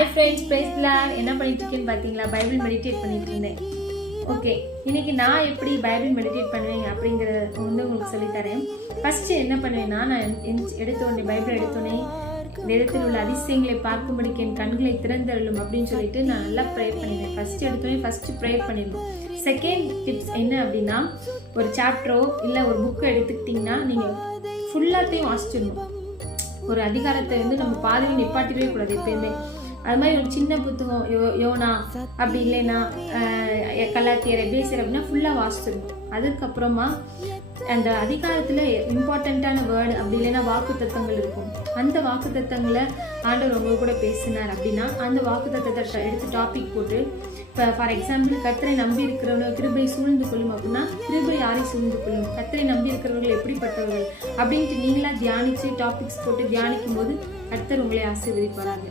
Hi friends, பேசலாம். என்ன பண்ணிட்டு இருக்கேன்னு பார்த்தீங்களா? பைபிள் மெடிடேட் பண்ணிட்டு இருந்தேன். ஓகே, இன்னைக்கு நான் எப்படி பைபிள் மெடிடேட் பண்ணுவேன் அப்படிங்கிறத உங்களுக்கு சொல்லித்தரேன். ஃபர்ஸ்ட் என்ன பண்ணுவேன்னா, நான் எடுத்தோடனே பைபிள் எடுத்தோடனே வேதத்தில் உள்ள அதிசயங்களை பார்க்கும்படிக்கு என் கண்களை திறந்தருளும் அப்படின்னு சொல்லிட்டு நான் நல்லா ப்ரே பண்ணிடுவேன். ஃபர்ஸ்ட் ப்ரே பண்ணிடணும். செகண்ட் டிப்ஸ் என்ன அப்படின்னா, ஒரு சாப்டரோ இல்லை ஒரு புக்கை எடுத்துக்கிட்டிங்கன்னா நீங்கள் ஃபுல்லாத்தையும் வாசிச்சிடணும். ஒரு அதிகாரத்தை நம்ம பாதியில் நிப்பாட்டிடவே கூடாது எப்பயுமே. அது மாதிரி ஒரு சின்ன புத்தகம் யோனா அப்படி இல்லைன்னா கலாத்தியர் எபேசியர் அப்படின்னா ஃபுல்லாக வாசிச்சிடணும். அதுக்கப்புறமா அந்த அதிகாரத்தில் இம்பார்ட்டண்ட்டான வேர்டு அப்படி இல்லைன்னா வாக்கு தத்தங்கள் இருக்கும். அந்த வாக்கு தத்தங்களை ஆண்டவர் உங்க கூட பேசினார் அப்படின்னா அந்த வாக்கு தத்தத்தை எடுத்து டாபிக் போட்டு, இப்போ ஃபார் எக்ஸாம்பிள் கர்த்தரை நம்பி இருக்கிறவங்க கிருபை சூழ்ந்து கொள்ளும் அப்படின்னா கிருபை யாரை சூழ்ந்து கொள்ளும், கர்த்தரை நம்பி இருக்கிறவர்கள் எப்படிப்பட்டவர்கள் அப்படின்ட்டு நீங்களா தியானிச்சு டாபிக்ஸ் போட்டு தியானிக்கும் போது கர்த்தர் உங்களை ஆசீர்வதிப்பாராங்க.